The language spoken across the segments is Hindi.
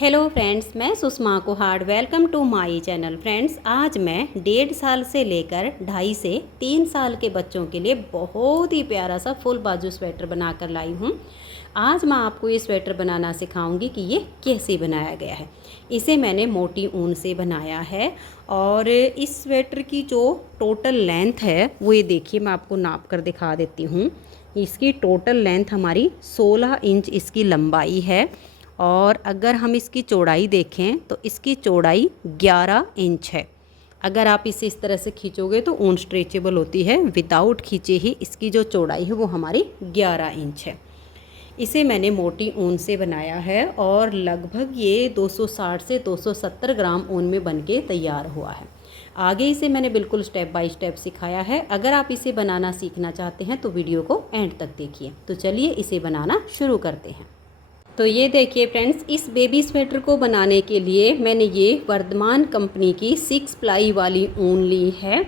हेलो फ्रेंड्स, मैं Sushma Kuhad. Welcome to my channel. Friends, आज मैं 1.5 साल से लेकर 2.5 से 3 साल के बच्चों के लिए बहुत ही प्यारा सा फुल बाजू स्वेटर बनाकर लाई हूँ। आज मैं आपको ये स्वेटर बनाना सिखाऊंगी कि ये कैसे बनाया गया है। इसे मैंने मोटी ऊन से बनाया है और इस स्वेटर की जो टोटल लेंथ है वो ये देखिए, मैं आपको नाप कर दिखा देती हूँ। इसकी टोटल लेंथ हमारी 16 इंच इसकी लंबाई है और अगर हम इसकी चौड़ाई देखें तो इसकी चौड़ाई 11 इंच है। अगर आप इसे इस तरह से खींचोगे तो ऊन स्ट्रेचेबल होती है, विदाउट खींचे ही इसकी जो चौड़ाई है वो हमारी 11 इंच है। इसे मैंने मोटी ऊन से बनाया है और लगभग ये 260 से 270 ग्राम ऊन में बनके तैयार हुआ है। आगे इसे मैंने बिल्कुल स्टेप बाय स्टेप सिखाया है। अगर आप इसे बनाना सीखना चाहते हैं तो वीडियो को एंड तक देखिए। तो चलिए इसे बनाना शुरू करते हैं। तो ये देखिए फ्रेंड्स, इस बेबी स्वेटर को बनाने के लिए मैंने ये वर्धमान कंपनी की 6 प्लाई वाली ऊन ली है।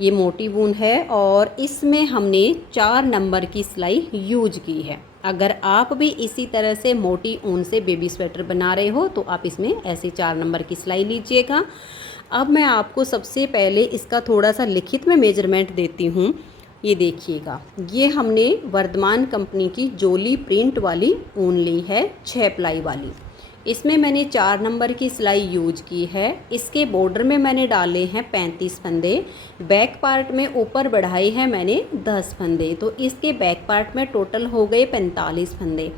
ये मोटी ऊन है और इसमें हमने 4 नंबर की सिलाई यूज की है। अगर आप भी इसी तरह से मोटी ऊन से बेबी स्वेटर बना रहे हो तो आप इसमें ऐसे 4 नंबर की सिलाई लीजिएगा। अब मैं आपको सबसे पहले इसका थोड़ा सा लिखित में मेजरमेंट देती हूँ। ये देखिएगा, ये हमने वर्धमान कंपनी की जोली प्रिंट वाली ऊन ली है, 6 प्लाई वाली। इसमें मैंने 4 नंबर की सिलाई यूज की है। इसके बॉर्डर में मैंने डाले हैं 35 फंदे। बैक पार्ट में ऊपर बढ़ाई है मैंने 10 फंदे, तो इसके बैक पार्ट में टोटल हो गए 45 फंदे।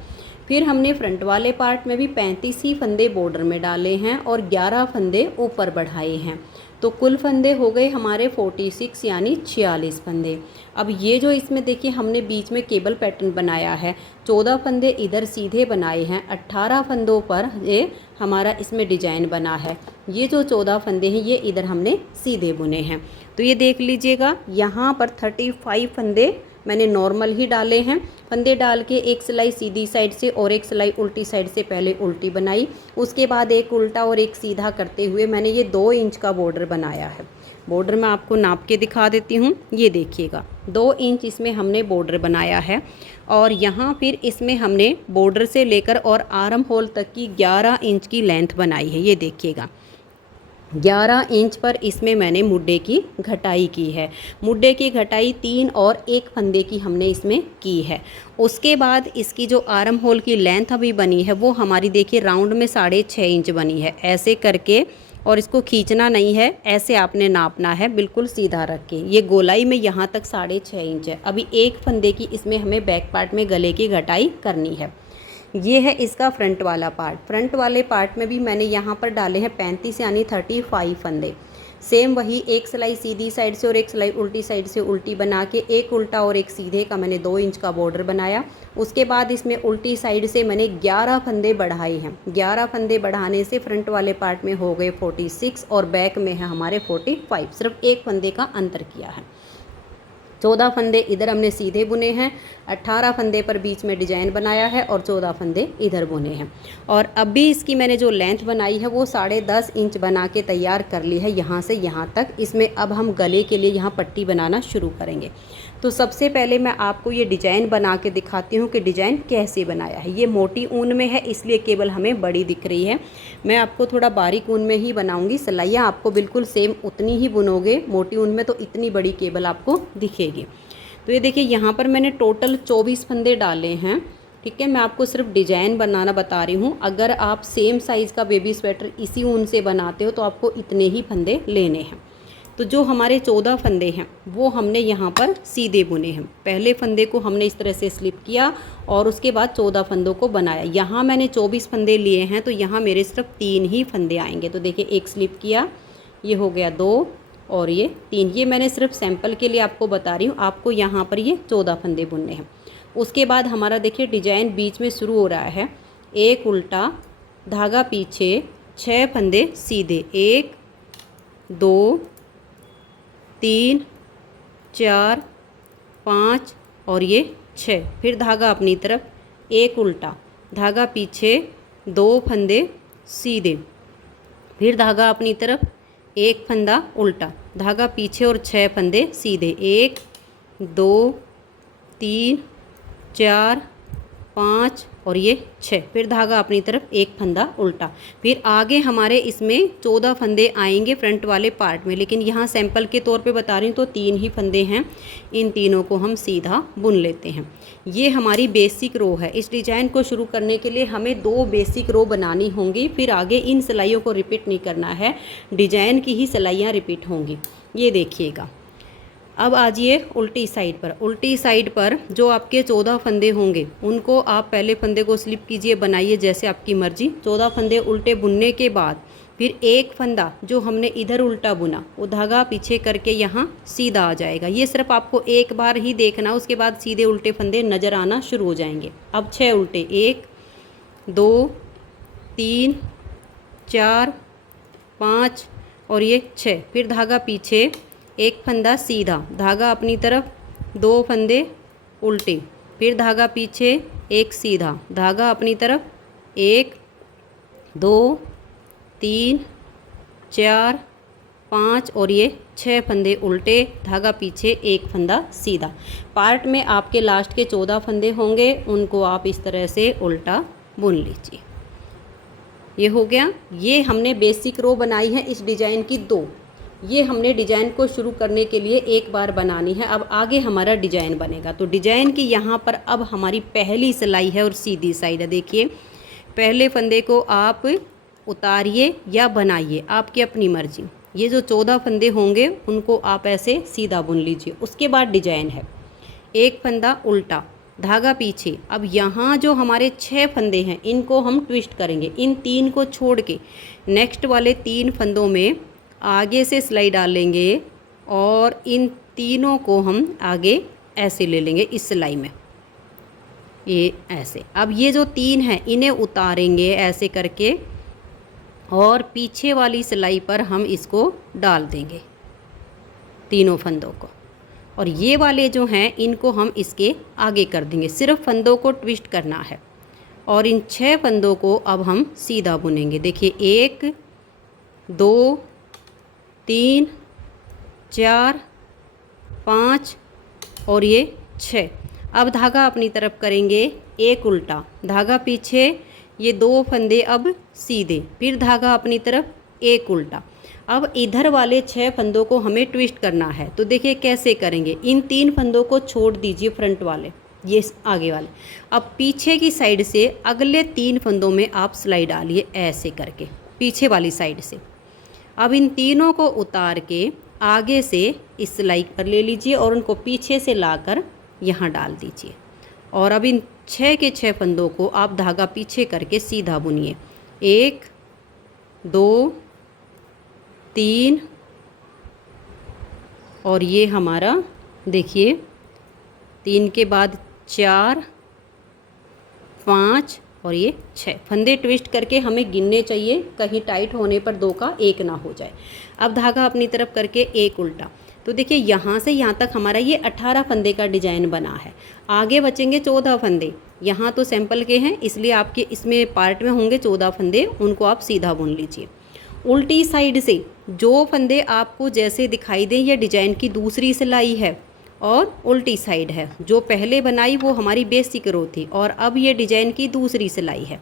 फिर हमने फ्रंट वाले पार्ट में भी 35 ही फंदे बॉर्डर में डाले हैं और 11 फंदे ऊपर बढ़ाए हैं। तो कुल फंदे हो गए हमारे 46 यानी 46 फंदे। अब ये जो इसमें देखिए हमने बीच में केबल पैटर्न बनाया है, 14 फंदे इधर सीधे बनाए हैं, 18 फंदों पर ये हमारा इसमें डिजाइन बना है। ये जो 14 फंदे हैं ये इधर हमने सीधे बुने हैं। तो ये देख लीजिएगा, यहाँ पर 35 फंदे मैंने नॉर्मल ही डाले हैं। फंदे डाल के एक सिलाई सीधी साइड से और एक सिलाई उल्टी साइड से पहले उल्टी बनाई, उसके बाद एक उल्टा और एक सीधा करते हुए मैंने ये 2 इंच का बॉर्डर बनाया है। बॉर्डर मैं आपको नाप के दिखा देती हूँ। ये देखिएगा, 2 इंच इसमें हमने बॉर्डर बनाया है और यहाँ फिर इसमें हमने बॉर्डर से लेकर और आर्म होल तक की 11 इंच की लेंथ बनाई है। ये देखिएगा, 11 इंच पर इसमें मैंने मुड्डे की घटाई की है। मुड्डे की घटाई 3 और 1 फंदे की हमने इसमें की है। उसके बाद इसकी जो आर्म होल की लेंथ अभी बनी है वो हमारी देखिए राउंड में 6.5 इंच बनी है। ऐसे करके, और इसको खींचना नहीं है, ऐसे आपने नापना है बिल्कुल सीधा रख के। ये गोलाई में यहाँ तक 6.5 इंच है। अभी 1 फंदे की इसमें हमें बैक पार्ट में गले की घटाई करनी है। ये है इसका फ्रंट वाला पार्ट। फ्रंट वाले पार्ट में भी मैंने यहाँ पर डाले हैं 35 यानी 35 फंदे। सेम वही, एक सिलाई सीधी साइड से और एक सिलाई उल्टी साइड से उल्टी बना के एक उल्टा और एक सीधे का मैंने 2 इंच का बॉर्डर बनाया। उसके बाद इसमें उल्टी साइड से मैंने 11 फंदे बढ़ाए हैं। 11 फंदे बढ़ाने से फ्रंट वाले पार्ट में हो गए 46 और बैक में है हमारे 45। सिर्फ 1 फंदे का अंतर किया है। 14 फंदे इधर हमने सीधे बुने हैं, 18 फंदे पर बीच में डिजाइन बनाया है और 14 फंदे इधर बुने हैं। और अब भी इसकी मैंने जो लेंथ बनाई है वो 10.5 इंच बना के तैयार कर ली है, यहाँ से यहाँ तक। इसमें अब हम गले के लिए यहाँ पट्टी बनाना शुरू करेंगे। तो सबसे पहले मैं आपको ये डिज़ाइन बना के दिखाती हूँ कि डिज़ाइन कैसे बनाया है। ये मोटी ऊन में है इसलिए केवल हमें बड़ी दिख रही है। मैं आपको थोड़ा बारीक ऊन में ही बनाऊँगी। सिलाइयाँ आपको बिल्कुल सेम उतनी ही बुनोगे। मोटी ऊन में तो इतनी बड़ी केबल आपको दिखेगी। तो ये देखिए, यहाँ पर मैंने टोटल 24 फंदे डाले हैं। ठीक है, मैं आपको सिर्फ डिज़ाइन बनाना बता रही हूँ। अगर आप सेम साइज़ का बेबी स्वेटर इसी ऊन से बनाते हो तो आपको इतने ही फंदे लेने हैं। तो जो हमारे 14 फंदे हैं वो हमने यहाँ पर सीधे बुने हैं। पहले फंदे को हमने इस तरह से स्लिप किया और उसके बाद 14 फंदों को बनाया। यहाँ मैंने 24 फंदे लिए हैं तो यहाँ मेरे सिर्फ 3 ही फंदे आएंगे। तो देखिए, एक स्लिप किया, ये हो गया 2 और ये 3। ये मैंने सिर्फ सैंपल के लिए आपको बता रही हूँ। आपको यहाँ पर ये 14 फंदे बुनने हैं। उसके बाद हमारा देखिए डिजाइन बीच में शुरू हो रहा है। एक उल्टा, धागा पीछे, 6 फंदे सीधे, 1 2 3 4 5 और ये 6। फिर धागा अपनी तरफ, एक उल्टा, धागा पीछे, 2 फंदे सीधे, फिर धागा अपनी तरफ, एक फंदा उल्टा, धागा पीछे और 6 फंदे सीधे, 1 2 3 4 5 और ये 6, फिर धागा अपनी तरफ एक फंदा उल्टा। फिर आगे हमारे इसमें 14 फंदे आएंगे फ्रंट वाले पार्ट में, लेकिन यहाँ सैंपल के तौर पे बता रही हूँ तो 3 ही फंदे हैं। इन तीनों को हम सीधा बुन लेते हैं। ये हमारी बेसिक रो है। इस डिज़ाइन को शुरू करने के लिए हमें 2 बेसिक रो बनानी होंगी, फिर आगे इन सिलाइयों को रिपीट नहीं करना है, डिजाइन की ही सिलाइयाँ रिपीट होंगी। ये देखिएगा। अब आजिए उल्टी साइड पर। उल्टी साइड पर जो आपके 14 फंदे होंगे उनको आप पहले फंदे को स्लिप कीजिए, बनाइए जैसे आपकी मर्जी। 14 फंदे उल्टे बुनने के बाद फिर एक फंदा जो हमने इधर उल्टा बुना वो धागा पीछे करके यहाँ सीधा आ जाएगा। ये सिर्फ आपको एक बार ही देखना, उसके बाद सीधे उल्टे फंदे नज़र आना शुरू हो जाएंगे। अब 6 उल्टे, 1 2 3 4 5 और ये 6, फिर धागा पीछे, एक फंदा सीधा, धागा अपनी तरफ, 2 फंदे उल्टे, फिर धागा पीछे, एक सीधा, धागा अपनी तरफ, 1 2 3 4 5 और ये 6 फंदे उल्टे, धागा पीछे, एक फंदा सीधा। पार्ट में आपके लास्ट के 14 फंदे होंगे, उनको आप इस तरह से उल्टा बुन लीजिए। ये हो गया। ये हमने बेसिक रो बनाई है इस डिज़ाइन की 2। ये हमने डिज़ाइन को शुरू करने के लिए एक बार बनानी है। अब आगे हमारा डिज़ाइन बनेगा। तो डिज़ाइन की यहाँ पर अब हमारी पहली सिलाई है और सीधी साइड है। देखिए, पहले फंदे को आप उतारिए या बनाइए, आपकी अपनी मर्जी। ये जो 14 फंदे होंगे उनको आप ऐसे सीधा बुन लीजिए। उसके बाद डिज़ाइन है, एक फंदा उल्टा, धागा पीछे। अब यहाँ जो हमारे 6 फंदे हैं इनको हम ट्विस्ट करेंगे। इन 3 को छोड़ के नेक्स्ट वाले 3 फंदों में आगे से सिलाई डालेंगे और इन तीनों को हम आगे ऐसे ले लेंगे इस सिलाई में, ये ऐसे। अब ये जो 3 हैं इन्हें उतारेंगे ऐसे करके और पीछे वाली सिलाई पर हम इसको डाल देंगे, तीनों फंदों को। और ये वाले जो हैं इनको हम इसके आगे कर देंगे। सिर्फ फंदों को ट्विस्ट करना है और इन 6 फंदों को अब हम सीधा बुनेंगे। देखिए, 1 2 3 4 5 और ये 6। अब धागा अपनी तरफ करेंगे, एक उल्टा, धागा पीछे, ये 2 फंदे अब सीधे, फिर धागा अपनी तरफ, एक उल्टा। अब इधर वाले 6 फंदों को हमें ट्विस्ट करना है। तो देखिए कैसे करेंगे। इन 3 फंदों को छोड़ दीजिए, फ्रंट वाले, ये आगे वाले। अब पीछे की साइड से अगले 3 फंदों में आप सिलाई डालिए ऐसे करके, पीछे वाली साइड से। अब इन तीनों को उतार के आगे से इस सिलाई पर ले लीजिए और उनको पीछे से लाकर यहाँ डाल दीजिए। और अब इन 6 के 6 फंदों को आप धागा पीछे करके सीधा बुनिए। 1 2 3 और ये हमारा देखिए 3 के बाद 4 5 और ये 6 फंदे ट्विस्ट करके हमें गिनने चाहिए, कहीं टाइट होने पर 2 का 1 ना हो जाए। अब धागा अपनी तरफ करके एक उल्टा। तो देखिए यहाँ से यहाँ तक हमारा ये 18 फंदे का डिज़ाइन बना है। आगे बचेंगे 14 फंदे। यहाँ तो सैंपल के हैं इसलिए आपके इसमें पार्ट में होंगे 14 फंदे, उनको आप सीधा बुन लीजिए। उल्टी साइड से जो फंदे आपको जैसे दिखाई दें, ये डिज़ाइन की दूसरी सिलाई है और उल्टी साइड है। जो पहले बनाई वो हमारी बेसिक रो थी और अब ये डिज़ाइन की दूसरी सिलाई है।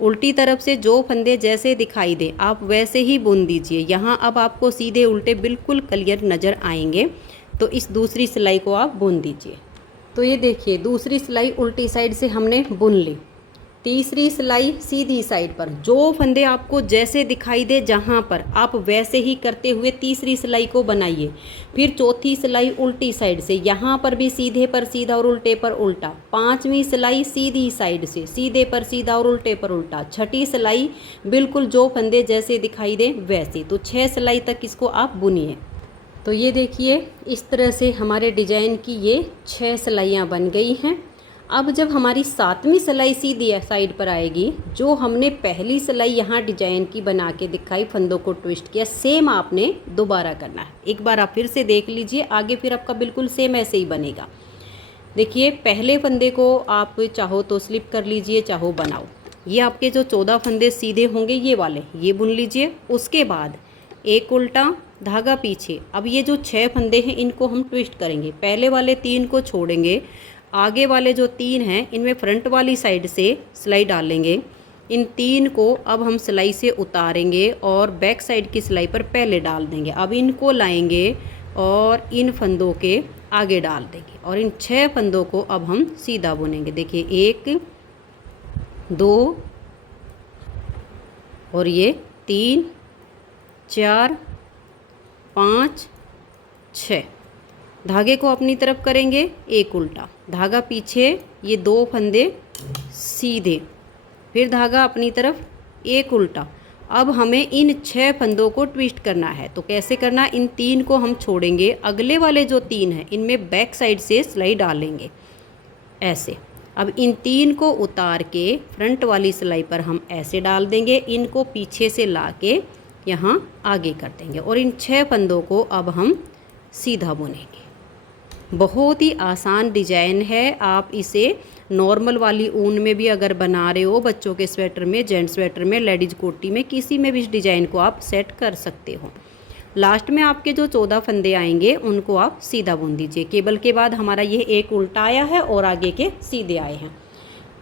उल्टी तरफ से जो फंदे जैसे दिखाई दे आप वैसे ही बुन दीजिए। यहाँ अब आपको सीधे उल्टे बिल्कुल क्लियर नज़र आएंगे, तो इस दूसरी सिलाई को आप बुन दीजिए। तो ये देखिए दूसरी सिलाई उल्टी साइड से हमने बुन ली। तीसरी सिलाई सीधी साइड पर, जो फंदे आपको जैसे दिखाई दे जहाँ पर आप वैसे ही करते हुए तीसरी सिलाई को बनाइए। फिर चौथी सिलाई उल्टी साइड से, यहाँ पर भी सीधे पर सीधा और उल्टे पर उल्टा। पांचवी सिलाई सीधी साइड से, सीधे पर सीधा और उल्टे पर उल्टा। छठी सिलाई बिल्कुल जो फंदे जैसे दिखाई दे वैसे। तो 6 सिलाई तक इसको आप बुनिए। तो ये देखिए इस तरह से हमारे डिज़ाइन की ये 6 सिलाइयाँ बन गई हैं। अब जब हमारी 7वीं सिलाई सीधी साइड पर आएगी, जो हमने पहली सिलाई यहाँ डिजाइन की बना के दिखाई, फंदों को ट्विस्ट किया, सेम आपने दोबारा करना है। एक बार आप फिर से देख लीजिए, आगे फिर आपका बिल्कुल सेम ऐसे ही बनेगा। देखिए पहले फंदे को आप चाहो तो स्लिप कर लीजिए, चाहो बनाओ। ये आपके जो 14 फंदे सीधे होंगे ये वाले, ये बुन लीजिए। उसके बाद एक उल्टा, धागा पीछे। अब ये जो 6 फंदे हैं इनको हम ट्विस्ट करेंगे। पहले वाले 3 को छोड़ेंगे, आगे वाले जो 3 हैं इनमें फ्रंट वाली साइड से सिलाई डालेंगे। इन 3 को अब हम सिलाई से उतारेंगे और बैक साइड की सिलाई पर पहले डाल देंगे। अब इनको लाएंगे और इन फंदों के आगे डाल देंगे और इन 6 फंदों को अब हम सीधा बुनेंगे। देखिए 1 2 और ये 3 4 5 6। धागे को अपनी तरफ करेंगे, एक उल्टा धागा पीछे, ये 2 फंदे सीधे, फिर धागा अपनी तरफ, एक उल्टा। अब हमें इन 6 फंदों को ट्विस्ट करना है। तो कैसे करना, इन 3 को हम छोड़ेंगे, अगले वाले जो 3 हैं इनमें बैक साइड से सिलाई डालेंगे ऐसे। अब इन 3 को उतार के फ्रंट वाली सिलाई पर हम ऐसे डाल देंगे, इनको पीछे से ला के यहाँ आगे कर देंगे और इन 6 फंदों को अब हम सीधा बुनेंगे। बहुत ही आसान डिजाइन है। आप इसे नॉर्मल वाली ऊन में भी अगर बना रहे हो, बच्चों के स्वेटर में, जेंट्स स्वेटर में, लेडीज़ कोटी में, किसी में भी इस डिज़ाइन को आप सेट कर सकते हो। लास्ट में आपके जो 14 फंदे आएंगे उनको आप सीधा बुन दीजिए। केबल के बाद हमारा ये एक उल्टा आया है और आगे के सीधे आए हैं।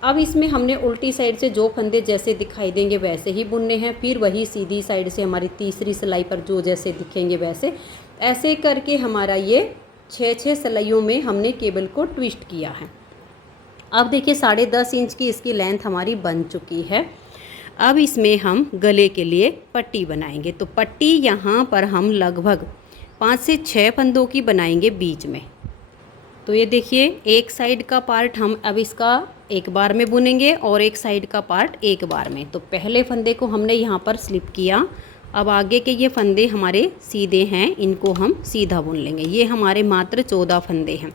अब इसमें हमने उल्टी साइड से जो फंदे जैसे दिखाई देंगे वैसे ही बुनने हैं, फिर वही सीधी साइड से हमारी तीसरी सिलाई पर जो जैसे दिखेंगे वैसे, ऐसे करके हमारा ये 6 सिलाइयों में हमने केबल को ट्विस्ट किया है। अब देखिए 10.5 इंच की इसकी लेंथ हमारी बन चुकी है। अब इसमें हम गले के लिए पट्टी बनाएंगे। तो पट्टी यहाँ पर हम लगभग 5 से 6 फंदों की बनाएंगे बीच में। तो ये देखिए एक साइड का पार्ट हम अब इसका एक बार में बुनेंगे और एक साइड का पार्ट एक बार में। तो पहले फंदे को हमने यहाँ पर स्लिप किया। अब आगे के ये फंदे हमारे सीधे हैं, इनको हम सीधा बुन लेंगे। ये हमारे मात्र 14 फंदे हैं।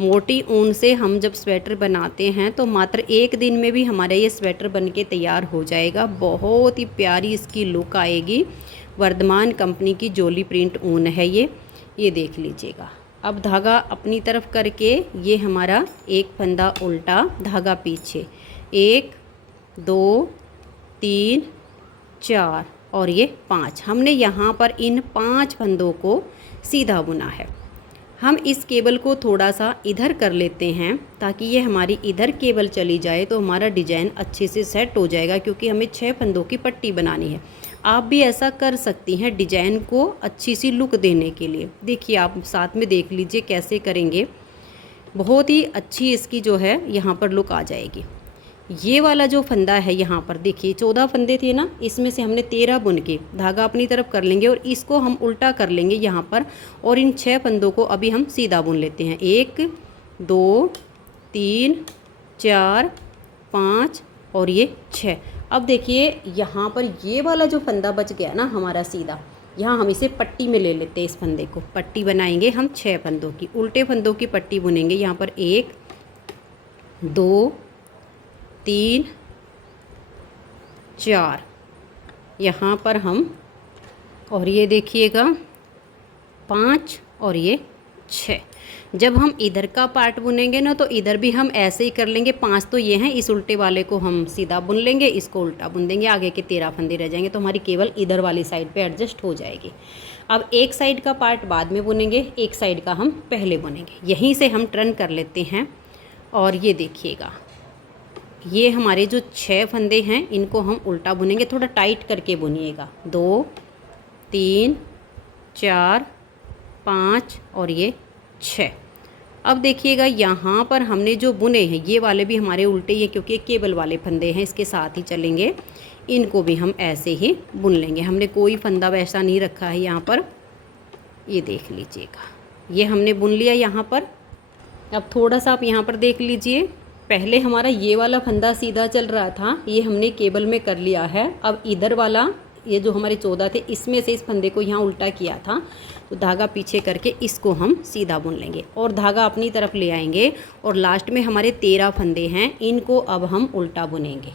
मोटी ऊन से हम जब स्वेटर बनाते हैं तो मात्र एक दिन में भी हमारा ये स्वेटर बन के तैयार हो जाएगा। बहुत ही प्यारी इसकी लुक आएगी। वर्धमान कंपनी की जोली प्रिंट ऊन है ये देख लीजिएगा। अब धागा अपनी तरफ करके ये हमारा एक फंदा उल्टा, धागा पीछे, 1 2 3 4 और ये 5। हमने यहाँ पर इन 5 फंदों को सीधा बुना है। हम इस केबल को थोड़ा सा इधर कर लेते हैं ताकि ये हमारी इधर केबल चली जाए तो हमारा डिजाइन अच्छे से सेट हो जाएगा, क्योंकि हमें 6 फंदों की पट्टी बनानी है। आप भी ऐसा कर सकती हैं डिजाइन को अच्छी सी लुक देने के लिए। देखिए आप साथ में देख लीजिए कैसे करेंगे, बहुत ही अच्छी इसकी जो है यहाँ पर लुक आ जाएगी। ये वाला जो फंदा है यहाँ पर देखिए 14 फंदे थे ना, इसमें से हमने 13 बुन के धागा अपनी तरफ कर लेंगे और इसको हम उल्टा कर लेंगे यहाँ पर, और इन 6 फंदों को अभी हम सीधा बुन लेते हैं। 1 2 3 4 5 और ये 6। अब देखिए यहाँ पर ये वाला जो फंदा बच गया ना हमारा सीधा, यहाँ हम इसे पट्टी में ले लेते हैं। इस फंदे को पट्टी बनाएंगे हम 6 फंदों की, उल्टे फंदों की पट्टी बुनेंगे। यहाँ पर 1 2 3 4 यहाँ पर हम, और ये देखिएगा 5 और ये 6। जब हम इधर का पार्ट बुनेंगे ना तो इधर भी हम ऐसे ही कर लेंगे। 5 तो ये हैं, इस उल्टे वाले को हम सीधा बुन लेंगे, इसको उल्टा बुन देंगे, आगे के 13 फंदे रह जाएंगे तो हमारी केवल इधर वाली साइड पे एडजस्ट हो जाएगी। अब एक साइड का पार्ट बाद में बुनेंगे, एक साइड का हम पहले बुनेंगे। यहीं से हम टर्न कर लेते हैं और ये देखिएगा ये हमारे जो 6 फंदे हैं इनको हम उल्टा बुनेंगे। थोड़ा टाइट करके बुनिएगा। 2 3 4 5 और ये 6। अब देखिएगा यहाँ पर हमने जो बुने हैं ये वाले भी हमारे उल्टे ही हैं, क्योंकि ये केबल वाले फंदे हैं, इसके साथ ही चलेंगे। इनको भी हम ऐसे ही बुन लेंगे। हमने कोई फंदा वैसा नहीं रखा है यहाँ पर, ये देख लीजिएगा। ये हमने बुन लिया यहाँ पर। अब थोड़ा सा आप यहाँ पर देख लीजिए, पहले हमारा ये वाला फंदा सीधा चल रहा था, ये हमने केबल में कर लिया है। अब इधर वाला ये जो हमारे 14 थे इसमें से इस फंदे को यहाँ उल्टा किया था, तो धागा पीछे करके इसको हम सीधा बुन लेंगे और धागा अपनी तरफ ले आएंगे। और लास्ट में हमारे 13 फंदे हैं, इनको अब हम उल्टा बुनेंगे।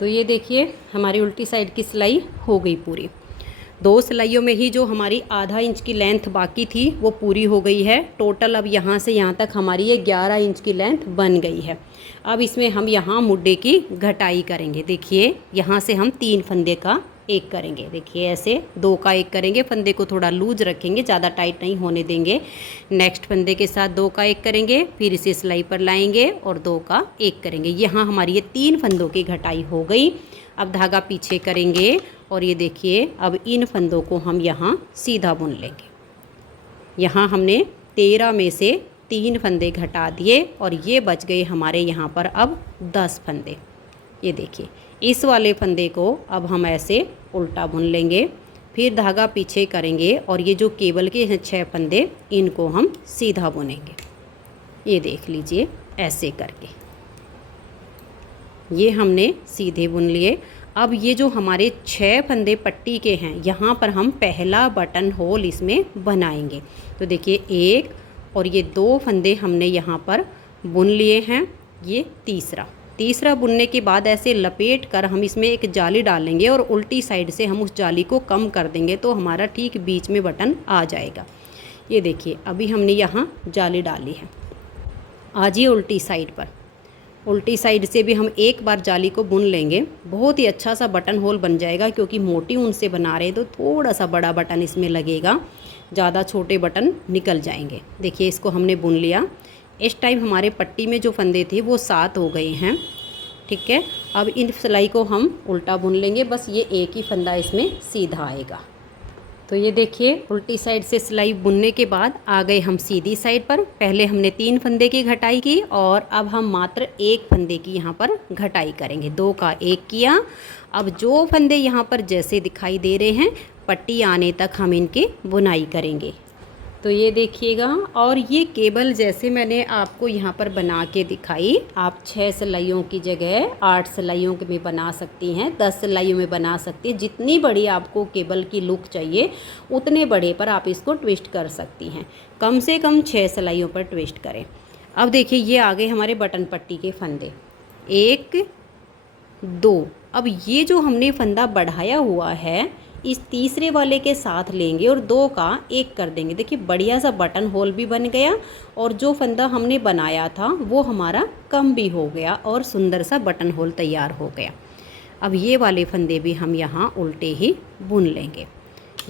तो ये देखिए हमारी उल्टी साइड की सिलाई हो गई पूरी। 2 सिलाइयों में ही जो हमारी आधा इंच की लेंथ बाकी थी वो पूरी हो गई है। टोटल अब यहाँ से यहाँ तक हमारी ये 11 इंच की लेंथ बन गई है। अब इसमें हम यहाँ मुड्डे की घटाई करेंगे। देखिए यहाँ से हम 3 फंदे का एक करेंगे। देखिए ऐसे 2 का 1 करेंगे, फंदे को थोड़ा लूज रखेंगे, ज़्यादा टाइट नहीं होने देंगे। नेक्स्ट फंदे के साथ 2 का 1 करेंगे, फिर इसे सिलाई पर लाएंगे और 2 का 1 करेंगे। यहाँ हमारी ये 3 फंदों की घटाई हो गई। अब धागा पीछे करेंगे और ये देखिए अब इन फंदों को हम यहाँ सीधा बुन लेंगे। यहाँ हमने 13 में से 3 फंदे घटा दिए और ये बच गए हमारे यहाँ पर अब 10 फंदे। ये देखिए इस वाले फंदे को अब हम ऐसे उल्टा बुन लेंगे, फिर धागा पीछे करेंगे और ये जो केबल के हैं 6 फंदे इनको हम सीधा बुनेंगे। ये देख लीजिए ऐसे करके ये हमने सीधे बुन लिए। अब ये जो हमारे 6 फंदे पट्टी के हैं यहाँ पर हम पहला बटन होल इसमें बनाएंगे। तो देखिए 1 और ये 2 फंदे हमने यहाँ पर बुन लिए हैं। ये तीसरा बुनने के बाद ऐसे लपेट कर हम इसमें एक जाली डालेंगे और उल्टी साइड से हम उस जाली को कम कर देंगे तो हमारा ठीक बीच में बटन आ जाएगा। ये देखिए अभी हमने यहाँ जाली डाली है। आज ये उल्टी साइड पर, उल्टी साइड से भी हम एक बार जाली को बुन लेंगे। बहुत ही अच्छा सा बटन होल बन जाएगा, क्योंकि मोटी ऊन से बना रहे तो थोड़ा सा बड़ा बटन इसमें लगेगा, ज़्यादा छोटे बटन निकल जाएंगे। देखिए इसको हमने बुन लिया। इस टाइम हमारे पट्टी में जो फंदे थे वो 7 हो गए हैं। ठीक है, अब इन सिलाई को हम उल्टा बुन लेंगे, बस ये एक ही फंदा इसमें सीधा आएगा। तो ये देखिए उल्टी साइड से सिलाई बुनने के बाद आ गए हम सीधी साइड पर। पहले हमने 3 फंदे की घटाई की और अब हम मात्र 1 फंदे की यहाँ पर घटाई करेंगे। 2 का 1 किया। अब जो फंदे यहाँ पर जैसे दिखाई दे रहे हैं पट्टी आने तक हम इनकी बुनाई करेंगे। तो ये देखिएगा, और ये केबल जैसे मैंने आपको यहाँ पर बना के दिखाई, आप 6 सिलाइयों की जगह 8 सिलाइयों में बना सकती हैं, 10 सिलाइयों में बना सकती हैं। जितनी बड़ी आपको केबल की लुक चाहिए उतने बड़े पर आप इसको ट्विस्ट कर सकती हैं। कम से कम 6 सिलाइयों पर ट्विस्ट करें। अब देखिए ये आ गए हमारे बटन पट्टी के फंदे, 1 2। अब ये जो हमने फंदा बढ़ाया हुआ है इस तीसरे वाले के साथ लेंगे और 2 का 1 कर देंगे। देखिए बढ़िया सा बटन होल भी बन गया और जो फंदा हमने बनाया था वो हमारा कम भी हो गया और सुंदर सा बटन होल तैयार हो गया। अब ये वाले फंदे भी हम यहाँ उल्टे ही बुन लेंगे।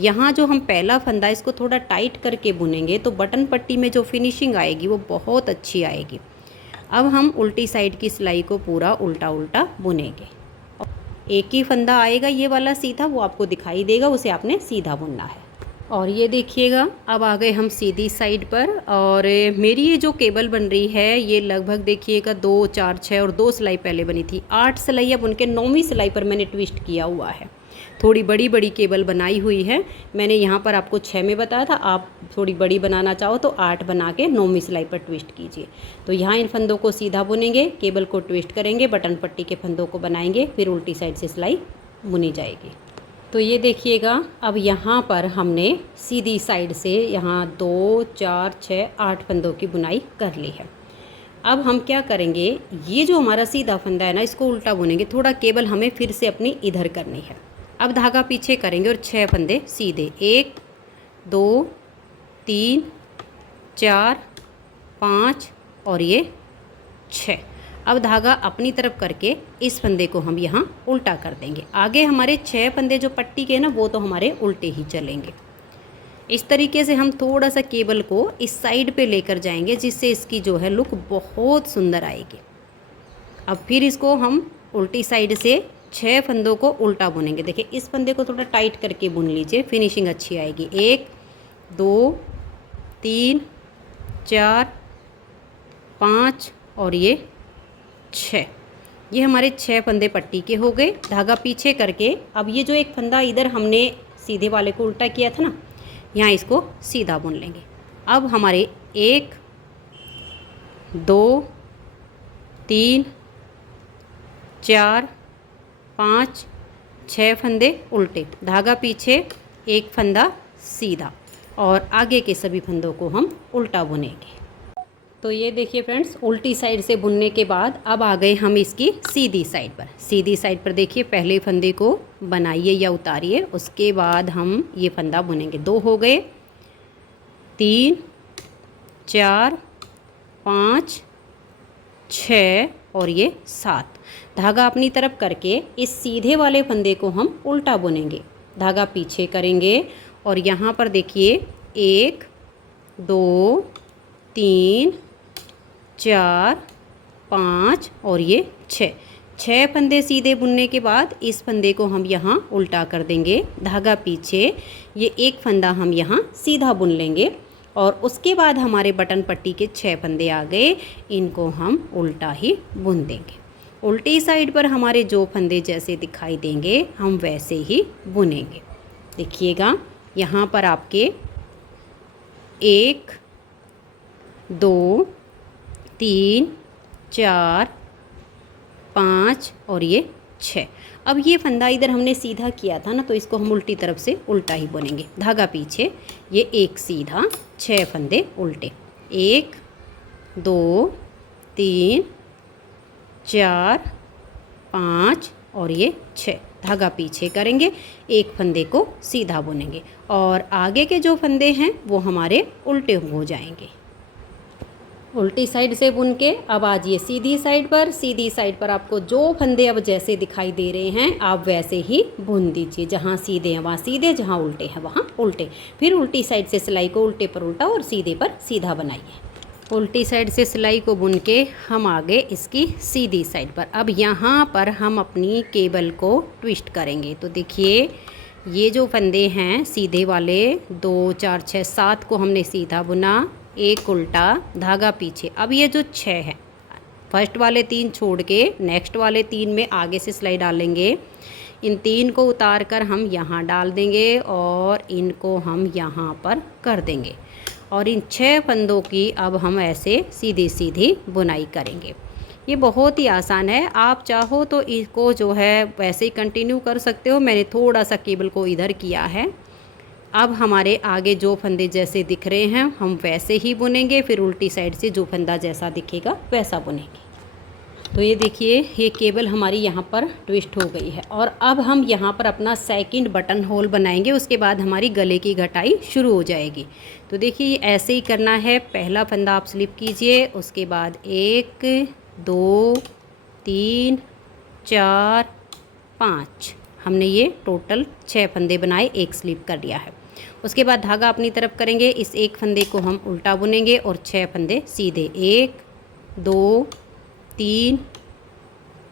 यहाँ जो हम पहला फंदा इसको थोड़ा टाइट करके बुनेंगे तो बटन पट्टी में जो फिनिशिंग आएगी वो बहुत अच्छी आएगी। अब हम उल्टी साइड की सिलाई को पूरा उल्टा उल्टा बुनेंगे। एक ही फंदा आएगा ये वाला सीधा, वो आपको दिखाई देगा, उसे आपने सीधा बुनना है। और ये देखिएगा अब आ गए हम सीधी साइड पर। और मेरी ये जो केबल बन रही है ये लगभग देखिएगा 2 4 6 और 2 सिलाई पहले बनी थी। 8 सिलाई अब उनके 9वीं सिलाई पर मैंने ट्विस्ट किया हुआ है। थोड़ी बड़ी बड़ी केबल बनाई हुई है मैंने, यहाँ पर आपको 6 में बताया था, आप थोड़ी बड़ी बनाना चाहो तो 8 बना के 9वीं सिलाई पर ट्विस्ट कीजिए। तो यहाँ इन फंदों को सीधा बुनेंगे, केबल को ट्विस्ट करेंगे, बटन पट्टी के फंदों को बनाएंगे, फिर उल्टी साइड से सिलाई बुनी जाएगी। तो ये देखिएगा अब यहाँ पर हमने सीधी साइड से यहाँ 2 4 6 8 फंदों की बुनाई कर ली है। अब हम क्या करेंगे, ये जो हमारा सीधा फंदा है ना इसको उल्टा बुनेंगे। थोड़ा केबल हमें फिर से अपनी इधर करनी है। अब धागा पीछे करेंगे और 6 फंदे सीधे, 1 2 3 4 5 और ये 6। अब धागा अपनी तरफ करके इस फंदे को हम यहाँ उल्टा कर देंगे। आगे हमारे 6 फंदे जो पट्टी के ना वो तो हमारे उल्टे ही चलेंगे। इस तरीके से हम थोड़ा सा केबल को इस साइड पे लेकर जाएंगे जिससे इसकी जो है लुक बहुत सुंदर आएगी। अब फिर इसको हम उल्टी साइड से 6 फंदों को उल्टा बुनेंगे। देखिए इस फंदे को थोड़ा टाइट करके बुन लीजिए, फिनिशिंग अच्छी आएगी। 1 2 3 4 5 और ये 6। ये हमारे 6 फंदे पट्टी के हो गए। धागा पीछे करके अब ये जो एक फंदा इधर हमने सीधे वाले को उल्टा किया था ना, यहाँ इसको सीधा बुन लेंगे। अब हमारे 1 2 3 4 5 6 फंदे उल्टे, धागा पीछे, एक फंदा सीधा और आगे के सभी फंदों को हम उल्टा बुनेंगे। तो ये देखिए फ्रेंड्स, उल्टी साइड से बुनने के बाद अब आ गए हम इसकी सीधी साइड पर। सीधी साइड पर देखिए पहले फंदे को बनाइए या उतारिए, उसके बाद हम ये फंदा बुनेंगे। 2 हो गए, 3 4 5 6 और ये 7। धागा अपनी तरफ करके इस सीधे वाले फंदे को हम उल्टा बुनेंगे। धागा पीछे करेंगे और यहाँ पर देखिए 1 2 3 4 5 और ये 6 फंदे सीधे बुनने के बाद इस फंदे को हम यहाँ उल्टा कर देंगे। धागा पीछे, ये एक फंदा हम यहाँ सीधा बुन लेंगे और उसके बाद हमारे बटन पट्टी के 6 फंदे आ गए, इनको हम उल्टा ही बुन देंगे। उल्टी साइड पर हमारे जो फंदे जैसे दिखाई देंगे हम वैसे ही बुनेंगे। देखिएगा यहाँ पर आपके 1 2 3 4 5 और ये 6। अब ये फंदा इधर हमने सीधा किया था ना, तो इसको हम उल्टी तरफ से उल्टा ही बुनेंगे। धागा पीछे, ये एक सीधा, 6 फंदे उल्टे, 1 2 3 4 5 और ये 6। धागा पीछे करेंगे, एक फंदे को सीधा बुनेंगे और आगे के जो फंदे हैं वो हमारे उल्टे हो जाएंगे। उल्टी साइड से बुन के अब आजिए सीधी साइड पर। सीधी साइड पर आपको जो फंदे अब जैसे दिखाई दे रहे हैं आप वैसे ही बुन दीजिए। जहाँ सीधे हैं वहाँ सीधे, जहाँ उल्टे हैं वहाँ उल्टे। फिर उल्टी साइड से सिलाई को उल्टे पर उल्टा और सीधे पर सीधा बनाइए। उल्टी साइड से सिलाई को बुन के हम आ गए इसकी सीधी साइड पर। अब यहाँ पर हम अपनी केबल को ट्विस्ट करेंगे। तो देखिए ये जो फंदे हैं सीधे वाले 2 4 6 7 को हमने सीधा बुना, एक उल्टा, धागा पीछे। अब ये जो 6 है, फर्स्ट वाले 3 छोड़ के नेक्स्ट वाले 3 में आगे से सिलाई डालेंगे। इन 3 को उतार कर हम यहाँ डाल देंगे और इनको हम यहाँ पर कर देंगे और इन 6 फंदों की अब हम ऐसे सीधी सीधी बुनाई करेंगे। ये बहुत ही आसान है, आप चाहो तो इसको जो है वैसे ही कंटिन्यू कर सकते हो। मैंने थोड़ा सा केबल को इधर किया है। अब हमारे आगे जो फंदे जैसे दिख रहे हैं हम वैसे ही बुनेंगे, फिर उल्टी साइड से जो फंदा जैसा दिखेगा वैसा बुनेंगे। तो ये देखिए ये केबल हमारी यहाँ पर ट्विस्ट हो गई है और अब हम यहाँ पर अपना सेकंड बटन होल बनाएंगे। उसके बाद हमारी गले की घटाई शुरू हो जाएगी। तो देखिए ऐसे ही करना है। पहला फंदा आप स्लिप कीजिए, उसके बाद 1 2 3 4 5 हमने ये टोटल 6 फंदे बनाए, एक स्लिप कर लिया है। उसके बाद धागा अपनी तरफ करेंगे, इस एक फंदे को हम उल्टा बुनेंगे और 6 फंदे सीधे, 1 2 3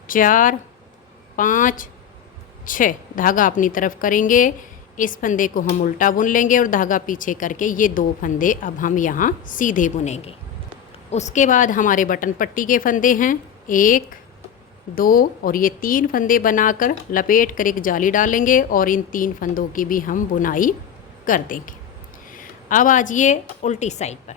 4 5 6। धागा अपनी तरफ करेंगे, इस फंदे को हम उल्टा बुन लेंगे और धागा पीछे करके ये 2 फंदे अब हम यहाँ सीधे बुनेंगे। उसके बाद हमारे बटन पट्टी के फंदे हैं 1 2 और ये 3 फंदे बनाकर लपेट कर एक जाली डालेंगे और इन 3 फंदों की भी हम बुनाई कर देंगे। अब आजिए उल्टी साइड पर।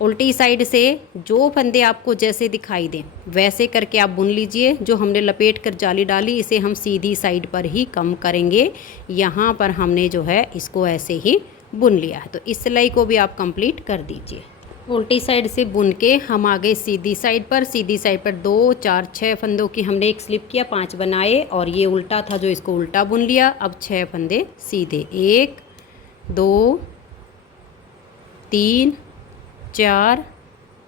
उल्टी साइड से जो फंदे आपको जैसे दिखाई दें वैसे करके आप बुन लीजिए। जो हमने लपेट कर जाली डाली इसे हम सीधी साइड पर ही कम करेंगे। यहाँ पर हमने जो है इसको ऐसे ही बुन लिया है, तो इस सिलाई को भी आप कंप्लीट कर दीजिए। उल्टी साइड से बुन के हम आ गए सीधी साइड पर। सीधी साइड पर 2 4 6 फंदों की हमने एक स्लिप किया, 5 बनाए और ये उल्टा था जो इसको उल्टा बुन लिया। अब 6 फंदे सीधे, 1 2 3 4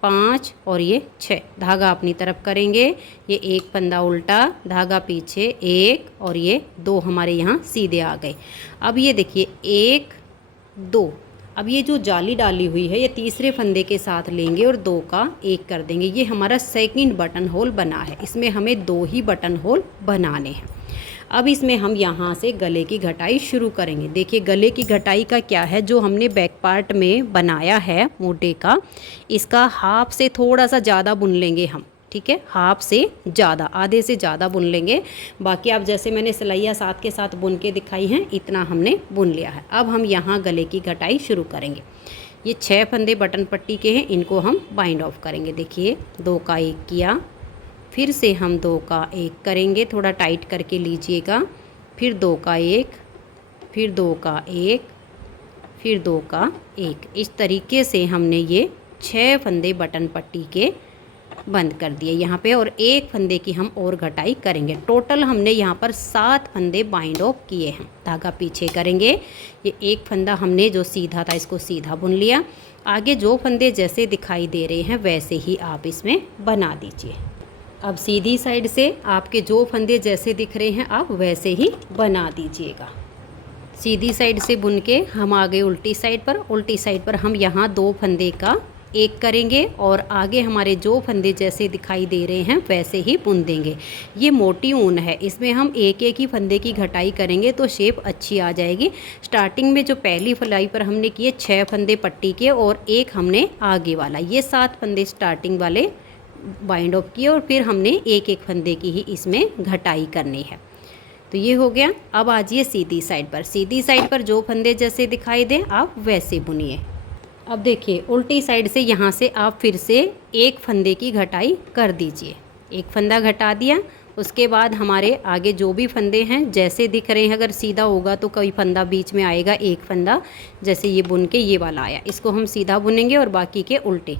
5 और ये 6। धागा अपनी तरफ करेंगे, ये एक फंदा उल्टा, धागा पीछे, 1 और ये 2 हमारे यहाँ सीधे आ गए। अब ये देखिए 1 2, अब ये जो जाली डाली हुई है ये तीसरे फंदे के साथ लेंगे और 2 का 1 कर देंगे। ये हमारा सेकंड बटन होल बना है। इसमें हमें 2 ही बटन होल बनाने हैं। अब इसमें हम यहाँ से गले की घटाई शुरू करेंगे। देखिए गले की घटाई का क्या है, जो हमने बैक पार्ट में बनाया है मोटे का, इसका हाफ से थोड़ा सा ज़्यादा बुन लेंगे हम, ठीक है, हाफ से ज़्यादा, आधे से ज़्यादा बुन लेंगे। बाकी आप जैसे मैंने सिलाइयाँ साथ के साथ बुन के दिखाई हैं इतना हमने बुन लिया है। अब हम यहाँ गले की घटाई शुरू करेंगे। ये 6 फंदे बटन पट्टी के हैं, इनको हम बाइंड ऑफ करेंगे। देखिए 2 का 1 किया, फिर से हम 2 का 1 करेंगे, थोड़ा टाइट करके लीजिएगा, फिर 2 का 1, फिर 2 का 1, फिर 2 का 1। इस तरीके से हमने ये 6 फंदे बटन पट्टी के बंद कर दिए यहाँ पे और 1 फंदे की हम और घटाई करेंगे। टोटल हमने यहाँ पर 7 फंदे बाइंड ऑफ किए हैं। धागा पीछे करेंगे, ये 1 फंदा हमने जो सीधा था इसको सीधा बुन लिया। आगे जो फंदे जैसे दिखाई दे रहे हैं वैसे ही आप इसमें बना दीजिए। अब सीधी साइड से आपके जो फंदे जैसे दिख रहे हैं आप वैसे ही बना दीजिएगा। सीधी साइड से बुन के हम आ गए उल्टी साइड पर। उल्टी साइड पर हम यहाँ 2 फंदे का एक करेंगे और आगे हमारे जो फंदे जैसे दिखाई दे रहे हैं वैसे ही बुन देंगे। ये मोटी ऊन है, इसमें हम एक एक ही फंदे की घटाई करेंगे तो शेप अच्छी आ जाएगी। स्टार्टिंग में जो पहली सिलाई पर हमने किए 6 फंदे पट्टी के और एक हमने आगे वाला, ये 7 फंदे स्टार्टिंग वाले बाइंड ऑफ किए और फिर हमने एक एक फंदे की ही इसमें घटाई करनी है। तो ये हो गया। अब आ जाइए सीधी साइड पर। सीधी साइड पर जो फंदे जैसे दिखाई दें आप वैसे बुनिए। अब देखिए उल्टी साइड से यहाँ से आप फिर से एक फंदे की घटाई कर दीजिए। एक फंदा घटा दिया, उसके बाद हमारे आगे जो भी फंदे हैं जैसे दिख रहे हैं, अगर सीधा होगा तो कोई फंदा बीच में आएगा, एक फंदा जैसे ये बुन के ये वाला आया, इसको हम सीधा बुनेंगे और बाकी के उल्टे।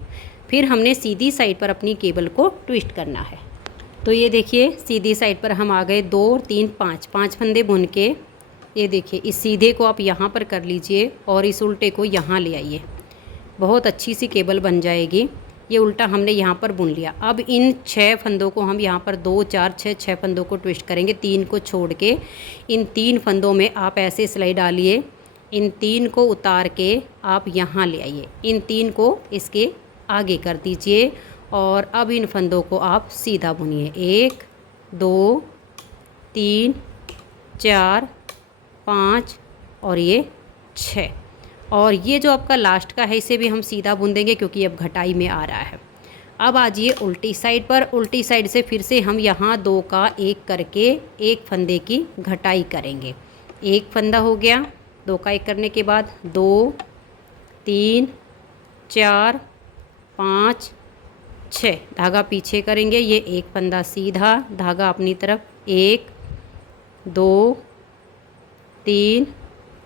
फिर हमने सीधी साइड पर अपनी केबल को ट्विस्ट करना है। तो ये देखिए सीधी साइड पर हम आ गए 2 और 3 5 फंदे बुन के। ये देखिए इस सीधे को आप यहाँ पर कर लीजिए और इस उल्टे को यहाँ ले आइए, बहुत अच्छी सी केबल बन जाएगी। ये उल्टा हमने यहाँ पर बुन लिया। अब इन 6 फंदों को हम यहाँ पर 2 4 6 फंदों को ट्विस्ट करेंगे, 3 को छोड़ के। इन 3 फंदों में आप ऐसे सिलाई डालिए, इन 3 को उतार के आप यहाँ ले आइए, इन 3 को इसके आगे कर दीजिए और अब इन फंदों को आप सीधा बुनिए। 1 2 3 4 5 और ये 6, और ये जो आपका लास्ट का है इसे भी हम सीधा बुन देंगे क्योंकि अब घटाई में आ रहा है। अब आ जाइए उल्टी साइड पर। उल्टी साइड से फिर से हम यहाँ 2 का 1 करके एक फंदे की घटाई करेंगे। एक फंदा हो गया, 2 का 1 करने के बाद 2 3 4 5 6 धागा पीछे करेंगे। ये एक फंदा सीधा, धागा अपनी तरफ, 1 2 3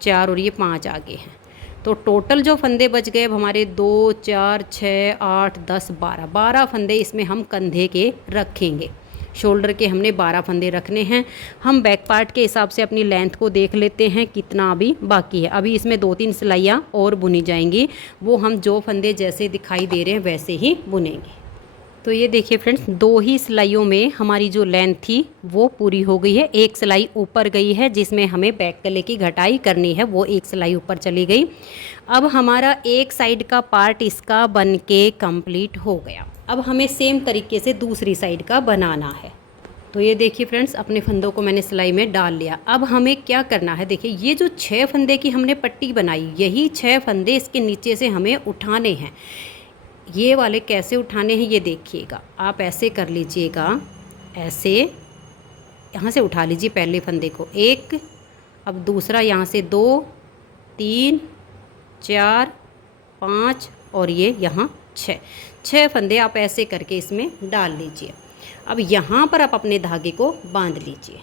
4 और ये 5 आगे हैं। तो टोटल जो फंदे बच गए अब हमारे 2 4 6 8 10 12 फंदे इसमें हम कंधे के रखेंगे। शोल्डर के हमने 12 फंदे रखने हैं। हम बैक पार्ट के हिसाब से अपनी लेंथ को देख लेते हैं कितना अभी बाकी है। अभी इसमें 2-3 सिलाइयाँ और बुनी जाएंगी, वो हम जो फंदे जैसे दिखाई दे रहे हैं वैसे ही बुनेंगे। तो ये देखिए फ्रेंड्स, 2 ही सिलाइयों में हमारी जो लेंथ थी वो पूरी हो गई है। एक सिलाई ऊपर गई है जिसमें हमें बैक गले की घटाई करनी है, वो एक सिलाई ऊपर चली गई। अब हमारा एक साइड का पार्ट इसका बन के कंप्लीट हो गया। अब हमें सेम तरीके से दूसरी साइड का बनाना है। तो ये देखिए फ्रेंड्स, अपने फंदों को मैंने सिलाई में डाल लिया। अब हमें क्या करना है, देखिए ये जो 6 फंदे की हमने पट्टी बनाई, यही 6 फंदे इसके नीचे से हमें उठाने हैं। ये वाले कैसे उठाने हैं ये देखिएगा। आप ऐसे कर लीजिएगा, ऐसे यहाँ से उठा लीजिए पहले फंदे को, 1, अब दूसरा यहाँ से 2 3 4 5 और ये यहाँ 6 फंदे आप ऐसे करके इसमें डाल लीजिए। अब यहाँ पर आप अपने धागे को बांध लीजिए।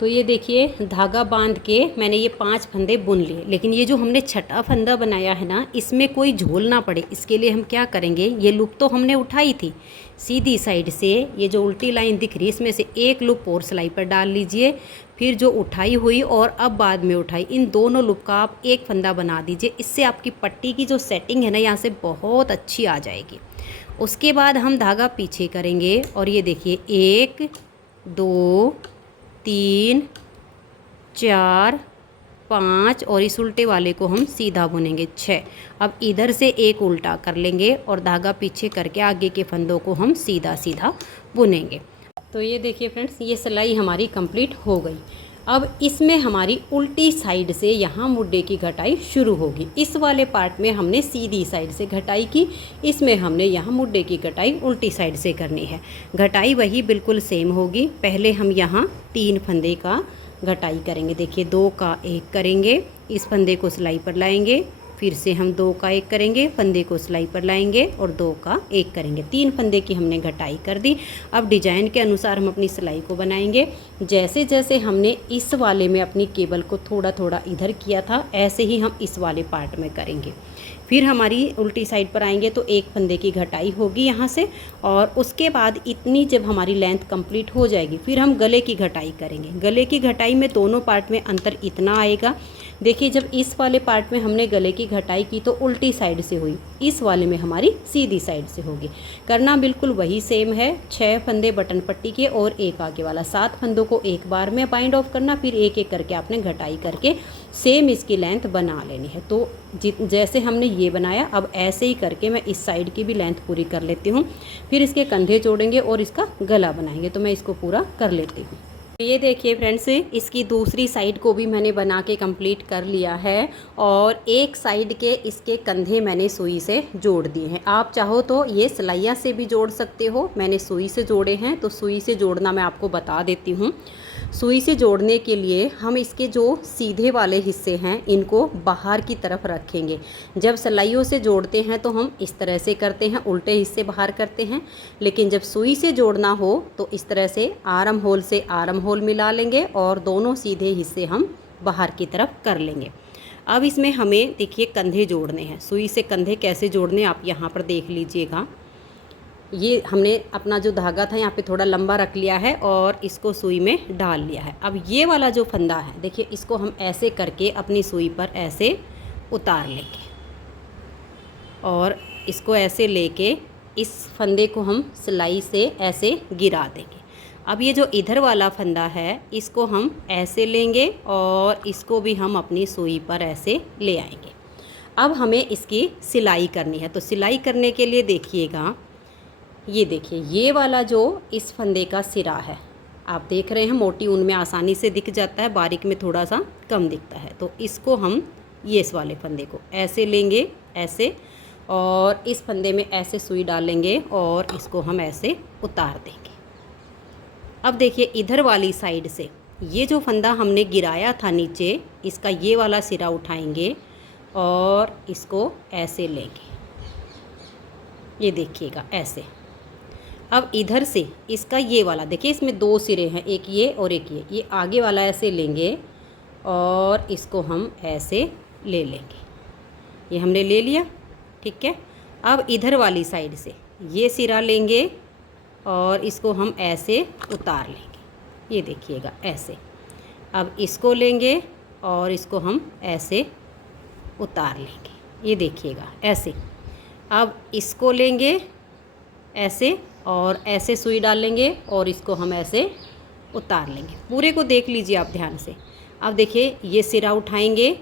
तो ये देखिए धागा बांध के मैंने ये 5 फंदे बुन लिए, लेकिन ये जो हमने छठा फंदा बनाया है ना, इसमें कोई झोल ना पड़े इसके लिए हम क्या करेंगे, ये लूप तो हमने उठाई थी सीधी साइड से, ये जो उल्टी लाइन दिख रही है इसमें से एक लूप और सिलाई पर डाल लीजिए। फिर जो उठाई हुई और अब बाद में उठाई, इन दोनों लूप का आप एक फंदा बना दीजिए। इससे आपकी पट्टी की जो सेटिंग है ना यहाँ से बहुत अच्छी आ जाएगी। उसके बाद हम धागा पीछे करेंगे और ये देखिए 1 2 3 4 5 और इस उल्टे वाले को हम सीधा बुनेंगे 6। अब इधर से एक उल्टा कर लेंगे और धागा पीछे करके आगे के फंदों को हम सीधा सीधा बुनेंगे। तो ये देखिए फ्रेंड्स, ये सिलाई हमारी कंप्लीट हो गई। अब इसमें हमारी उल्टी साइड से यहाँ मुड्डे की घटाई शुरू होगी। इस वाले पार्ट में हमने सीधी साइड से घटाई की, इसमें हमने यहाँ मुड्डे की घटाई उल्टी साइड से करनी है। घटाई वही बिल्कुल सेम होगी। पहले हम यहाँ 3 फंदे का घटाई करेंगे। देखिए 2 का 1 करेंगे, इस फंदे को सिलाई पर लाएंगे, फिर से हम 2 का 1 करेंगे, फंदे को सिलाई पर लाएंगे और 2 का 1 करेंगे। 3 फंदे की हमने घटाई कर दी। अब डिजाइन के अनुसार हम अपनी सिलाई को बनाएंगे। जैसे जैसे हमने इस वाले में अपनी केबल को थोड़ा थोड़ा इधर किया था, ऐसे ही हम इस वाले पार्ट में करेंगे। फिर हमारी उल्टी साइड पर आएंगे तो एक फंदे की घटाई होगी यहाँ से, और उसके बाद इतनी जब हमारी लेंथ कंप्लीट हो जाएगी फिर हम गले की घटाई करेंगे। गले की घटाई में दोनों पार्ट में अंतर इतना आएगा, देखिए जब इस वाले पार्ट में हमने गले की घटाई की तो उल्टी साइड से हुई, इस वाले में हमारी सीधी साइड से होगी। करना बिल्कुल वही सेम है। 6 फंदे बटन पट्टी के और एक आगे वाला, 7 फंदों को एक बार में बाइंड ऑफ करना, फिर एक एक करके आपने घटाई करके सेम इसकी लेंथ बना लेनी है। तो जैसे हमने ये बनाया, अब ऐसे ही करके मैं इस साइड की भी लेंथ पूरी कर लेती हूँ। फिर इसके कंधे जोड़ेंगे और इसका गला बनाएंगे। तो मैं इसको पूरा कर लेती हूँ। ये देखिए फ्रेंड्स, इसकी दूसरी साइड को भी मैंने बना के कंप्लीट कर लिया है और एक साइड के इसके कंधे मैंने सुई से जोड़ दिए हैं। आप चाहो तो ये सिलाइयाँ से भी जोड़ सकते हो, मैंने सुई से जोड़े हैं। तो सुई से जोड़ना मैं आपको बता देती हूँ। सुई से जोड़ने के लिए हम इसके जो सीधे वाले हिस्से हैं इनको बाहर की तरफ रखेंगे। जब सिलाइयों से जोड़ते हैं तो हम इस तरह से करते हैं, उल्टे हिस्से बाहर करते हैं। लेकिन जब सुई से जोड़ना हो तो इस तरह से आर्म होल से आर्म होल मिला लेंगे और दोनों सीधे हिस्से हम बाहर की तरफ कर लेंगे। अब इसमें हमें देखिए कंधे जोड़ने हैं। सुई से कंधे कैसे जोड़ने आप यहाँ पर देख लीजिएगा। ये हमने अपना जो धागा था यहाँ पे थोड़ा लंबा रख लिया है और इसको सुई में डाल लिया है। अब ये वाला जो फंदा है देखिए, इसको हम ऐसे करके अपनी सुई पर ऐसे उतार लेंगे और इसको ऐसे लेके इस फंदे को हम सिलाई से ऐसे गिरा देंगे। अब ये जो इधर वाला फंदा है इसको हम ऐसे लेंगे और इसको भी हम अपनी सुई पर ऐसे ले आएंगे। अब हमें इसकी सिलाई करनी है। तो सिलाई करने के लिए देखिएगा, ये देखिए ये वाला जो इस फंदे का सिरा है, आप देख रहे हैं मोटी ऊन में आसानी से दिख जाता है, बारीक में थोड़ा सा कम दिखता है। तो इसको हम ये इस वाले फंदे को ऐसे लेंगे ऐसे, और इस फंदे में ऐसे सुई डालेंगे और इसको हम ऐसे उतार देंगे। अब देखिए इधर वाली साइड से ये जो फंदा हमने गिराया था नीचे, इसका ये वाला सिरा उठाएंगे और इसको ऐसे लेंगे। ये देखिएगा ऐसे। अब इधर से इसका ये वाला देखिए, इसमें 2 सिरे हैं, एक ये और एक ये आगे वाला ऐसे लेंगे और इसको हम ऐसे ले लेंगे। ये हमने ले लिया, ठीक है। अब इधर वाली साइड से ये सिरा लेंगे और इसको हम ऐसे उतार लेंगे। ये देखिएगा ऐसे। अब इसको लेंगे और इसको हम ऐसे उतार लेंगे। ये देखिएगा ऐसे। अब इसको लेंगे ऐसे और ऐसे सुई डालेंगे और इसको हम ऐसे उतार लेंगे। पूरे को देख लीजिए आप ध्यान से। अब देखिए ये सिरा उठाएंगे,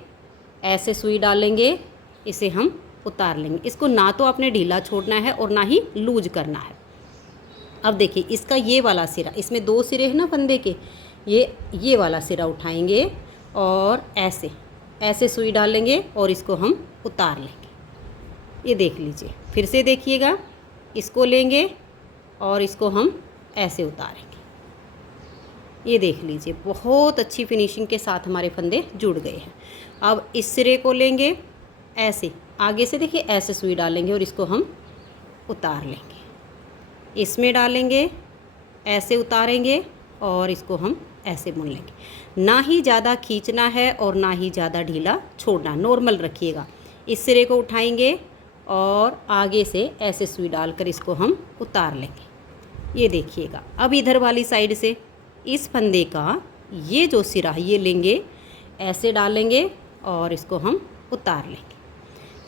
ऐसे सुई डालेंगे, इसे हम उतार लेंगे। इसको ना तो आपने ढीला छोड़ना है और ना ही लूज करना है। अब देखिए इसका ये वाला सिरा, इसमें 2 सिरे हैं ना फंदे के, ये वाला सिरा उठाएंगे और ऐसे ऐसे सुई डालेंगे और इसको हम उतार लेंगे। ये देख लीजिए, फिर से देखिएगा, इसको लेंगे और इसको हम ऐसे उतारेंगे। ये देख लीजिए बहुत अच्छी फिनिशिंग के साथ हमारे फंदे जुड़ गए हैं। अब इस सिरे को लेंगे ऐसे, आगे से देखिए ऐसे सुई डालेंगे और इसको हम उतार लेंगे। इसमें डालेंगे, ऐसे उतारेंगे और इसको हम ऐसे बुन लेंगे। ना ही ज़्यादा खींचना है और ना ही ज़्यादा ढीला छोड़ना, नॉर्मल रखिएगा। इस सिरे को उठाएंगे और आगे से ऐसे सुई डालकर इसको हम उतार लेंगे। ये देखिएगा। अब इधर वाली साइड से इस फंदे का ये जो सिरा है ये लेंगे, ऐसे डालेंगे और इसको हम उतार लेंगे।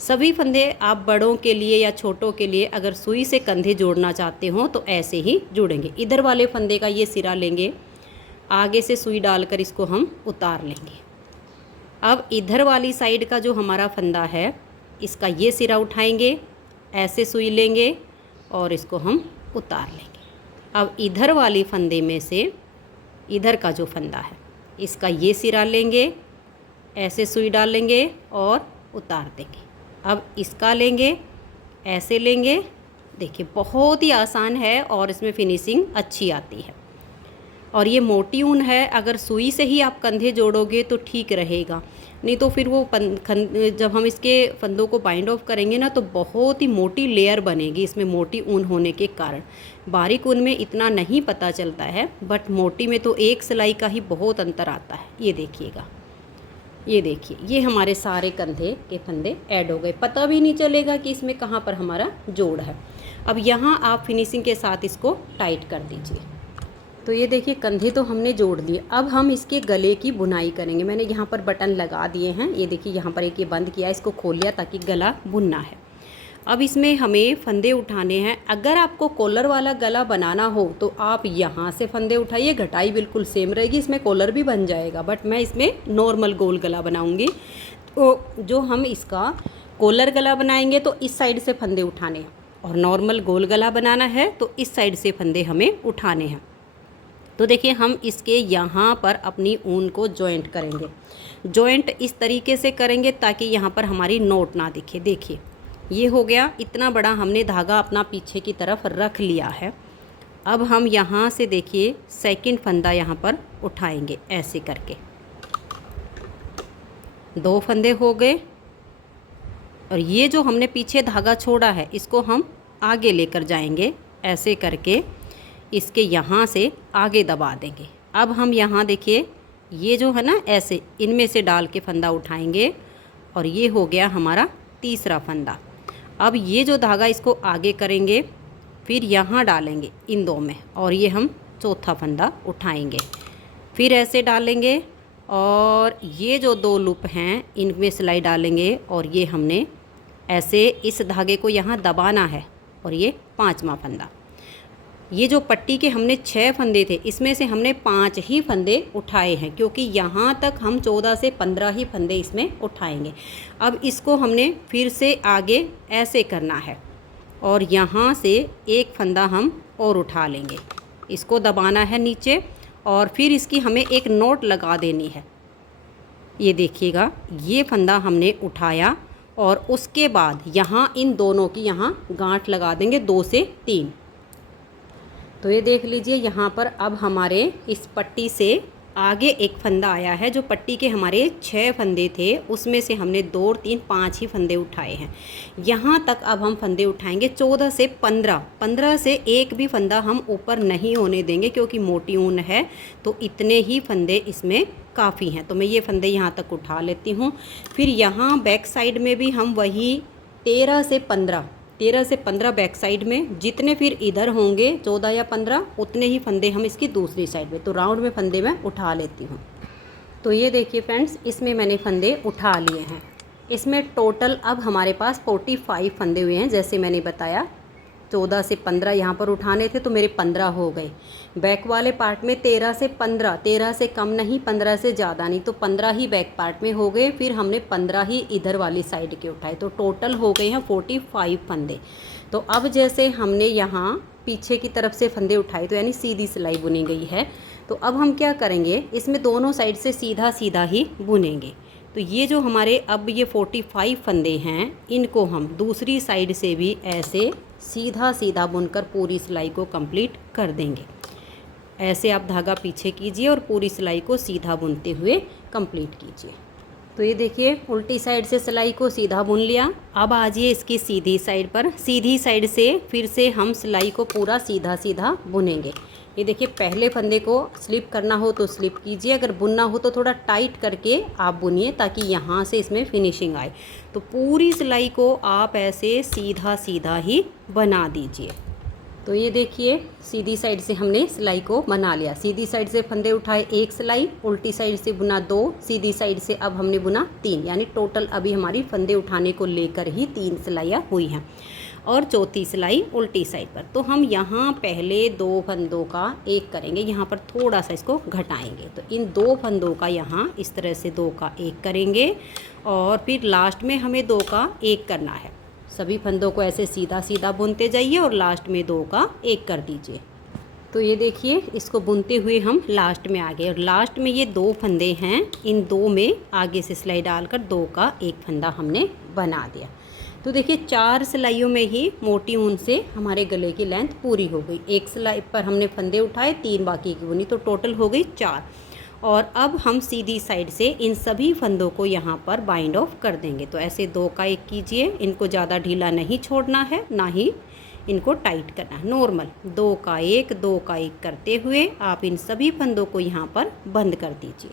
सभी फंदे आप बड़ों के लिए या छोटों के लिए अगर सुई से कंधे जोड़ना चाहते हो तो ऐसे ही जुड़ेंगे। इधर वाले फंदे का ये सिरा लेंगे, आगे से सुई डालकर इसको हम उतार लेंगे। अब इधर वाली साइड का जो हमारा फंदा है इसका ये सिरा उठाएंगे, ऐसे सुई लेंगे और इसको हम उतार लेंगे। अब इधर वाली फंदे में से इधर का जो फंदा है इसका ये सिरा लेंगे, ऐसे सुई डालेंगे और उतार देंगे। अब इसका लेंगे, ऐसे लेंगे। देखिए बहुत ही आसान है और इसमें फिनिशिंग अच्छी आती है। और ये मोटी ऊन है, अगर सुई से ही आप कंधे जोड़ोगे तो ठीक रहेगा, नहीं तो फिर वो जब हम इसके फंदों को बाइंड ऑफ करेंगे ना तो बहुत ही मोटी लेयर बनेगी इसमें, मोटी ऊन होने के कारण। बारीक ऊन में इतना नहीं पता चलता है, बट मोटी में तो एक सिलाई का ही बहुत अंतर आता है। ये देखिएगा, ये देखिए ये हमारे सारे कंधे के फंदे ऐड हो गए, पता भी नहीं चलेगा कि इसमें कहाँ पर हमारा जोड़ है। अब यहाँ आप फिनिशिंग के साथ इसको टाइट कर दीजिए। तो ये देखिए कंधे तो हमने जोड़ लिए। अब हम इसके गले की बुनाई करेंगे। मैंने यहाँ पर बटन लगा दिए हैं, ये देखिए यहाँ पर एक ये बंद किया, इसको खोल लिया ताकि गला बुनना है। अब इसमें हमें फंदे उठाने हैं। अगर आपको कॉलर वाला गला बनाना हो तो आप यहाँ से फंदे उठाइए, घटाई बिल्कुल सेम रहेगी, इसमें कॉलर भी बन जाएगा, बट मैं इसमें नॉर्मल गोल गला बनाऊँगी। तो जो हम इसका कॉलर गला बनाएंगे तो इस साइड से फंदे उठाने हैं, और नॉर्मल गोल गला बनाना है तो इस साइड से फंदे हमें उठाने हैं। तो देखिए हम इसके यहाँ पर अपनी ऊन को जॉइंट करेंगे। जॉइंट इस तरीके से करेंगे ताकि यहाँ पर हमारी नोट ना दिखे। देखिए ये हो गया, इतना बड़ा हमने धागा अपना पीछे की तरफ रख लिया है। अब हम यहाँ से देखिए सेकंड फंदा यहाँ पर उठाएंगे ऐसे करके। 2 फंदे हो गए, और ये जो हमने पीछे धागा छोड़ा है इसको हम आगे लेकर जाएंगे ऐसे करके, इसके यहाँ से आगे दबा देंगे। अब हम यहाँ देखिए ये जो है ना ऐसे इनमें से डाल के फंदा उठाएंगे, और ये हो गया हमारा तीसरा फंदा। अब ये जो धागा इसको आगे करेंगे, फिर यहाँ डालेंगे इन 2 में, और ये हम चौथा फंदा उठाएंगे, फिर ऐसे डालेंगे, और ये जो 2 लूप हैं इनमें सिलाई डालेंगे, और ये हमने ऐसे इस धागे को यहाँ दबाना है, और ये 5वां फंदा। ये जो पट्टी के हमने 6 फंदे थे इसमें से हमने 5 ही फंदे उठाए हैं, क्योंकि यहाँ तक हम 14 से 15 ही फंदे इसमें उठाएंगे। अब इसको हमने फिर से आगे ऐसे करना है, और यहाँ से एक फंदा हम और उठा लेंगे, इसको दबाना है नीचे, और फिर इसकी हमें एक नोट लगा देनी है। ये देखिएगा ये फंदा हमने उठाया, और उसके बाद यहाँ इन दोनों की यहाँ गांठ लगा देंगे 2 से 3। तो ये देख लीजिए यहाँ पर अब हमारे इस पट्टी से आगे एक फंदा आया है। जो पट्टी के हमारे 6 फंदे थे उसमें से हमने 2, 3, 5 ही फंदे उठाए हैं। यहाँ तक अब हम फंदे उठाएंगे 14 से 15। 15 से एक भी फंदा हम ऊपर नहीं होने देंगे, क्योंकि मोटी ऊन है तो इतने ही फंदे इसमें काफ़ी हैं। तो मैं ये फंदे यहाँ तक उठा लेती हूँ। फिर यहाँ बैक साइड में भी हम वही 13 से 15 बैक साइड में, जितने फिर इधर होंगे 14 या 15 उतने ही फंदे हम इसकी दूसरी साइड में, तो राउंड में फंदे मैं उठा लेती हूँ। तो ये देखिए फ्रेंड्स, इसमें मैंने फंदे उठा लिए हैं। इसमें टोटल अब हमारे पास 45 फंदे हुए हैं। जैसे मैंने बताया 14 से 15 यहाँ पर उठाने थे तो मेरे 15 हो गए। बैक वाले पार्ट में 13 से 15, 13 से कम नहीं, 15 से ज़्यादा नहीं, तो 15 ही बैक पार्ट में हो गए। फिर हमने 15 ही इधर वाली साइड के उठाए, तो टोटल हो गए हैं 45 फंदे। तो अब जैसे हमने यहाँ पीछे की तरफ से फंदे उठाए तो यानी सीधी सिलाई बुनी गई है। तो अब हम क्या करेंगे, इसमें दोनों साइड से सीधा सीधा ही बुनेंगे। तो ये जो हमारे अब ये 45 फंदे हैं, इनको हम दूसरी साइड से भी ऐसे सीधा सीधा बुनकर पूरी सिलाई को कंप्लीट कर देंगे। ऐसे आप धागा पीछे कीजिए और पूरी सिलाई को सीधा बुनते हुए कंप्लीट कीजिए। तो ये देखिए उल्टी साइड से सिलाई को सीधा बुन लिया। अब आ जाइए इसकी सीधी साइड पर। सीधी साइड से फिर से हम सिलाई को पूरा सीधा सीधा बुनेंगे। ये देखिए पहले फंदे को स्लिप करना हो तो स्लिप कीजिए, अगर बुनना हो तो थोड़ा टाइट करके आप बुनिए ताकि यहाँ से इसमें फिनिशिंग आए। तो पूरी सिलाई को आप ऐसे सीधा सीधा ही बना दीजिए। तो ये देखिए सीधी साइड से हमने सिलाई को बना लिया। सीधी साइड से फंदे उठाए 1 सिलाई, उल्टी साइड से बुना 2, सीधी साइड से अब हमने बुना 3, यानी टोटल अभी हमारी फंदे उठाने को लेकर ही 3 सिलाइयाँ हुई हैं और चौथी सिलाई उल्टी साइड पर। तो हम यहाँ पहले 2 फंदों का एक करेंगे, यहाँ पर थोड़ा सा इसको घटाएंगे। तो इन 2 फंदों का यहाँ इस तरह से 2 का एक करेंगे और फिर लास्ट में हमें 2 का एक करना है। सभी फंदों को ऐसे सीधा सीधा बुनते जाइए और लास्ट में 2 का एक कर दीजिए। तो ये देखिए इसको बुनते हुए हम लास्ट में आ गए और लास्ट में ये 2 फंदे हैं, इन 2 में आगे से सिलाई डालकर 2 का एक फंदा हमने बना दिया। तो देखिए 4 सिलाइयों में ही मोटी ऊन से हमारे गले की लेंथ पूरी हो गई। 1 सिलाई पर हमने फंदे उठाए, 3 बाकी की बुनी, तो टोटल हो गई 4। और अब हम सीधी साइड से इन सभी फंदों को यहाँ पर बाइंड ऑफ कर देंगे। तो ऐसे 2 का एक कीजिए, इनको ज़्यादा ढीला नहीं छोड़ना है, ना ही इनको टाइट करना है, नॉर्मल 2 का एक 2 का एक करते हुए आप इन सभी फंदों को यहाँ पर बंद कर दीजिए।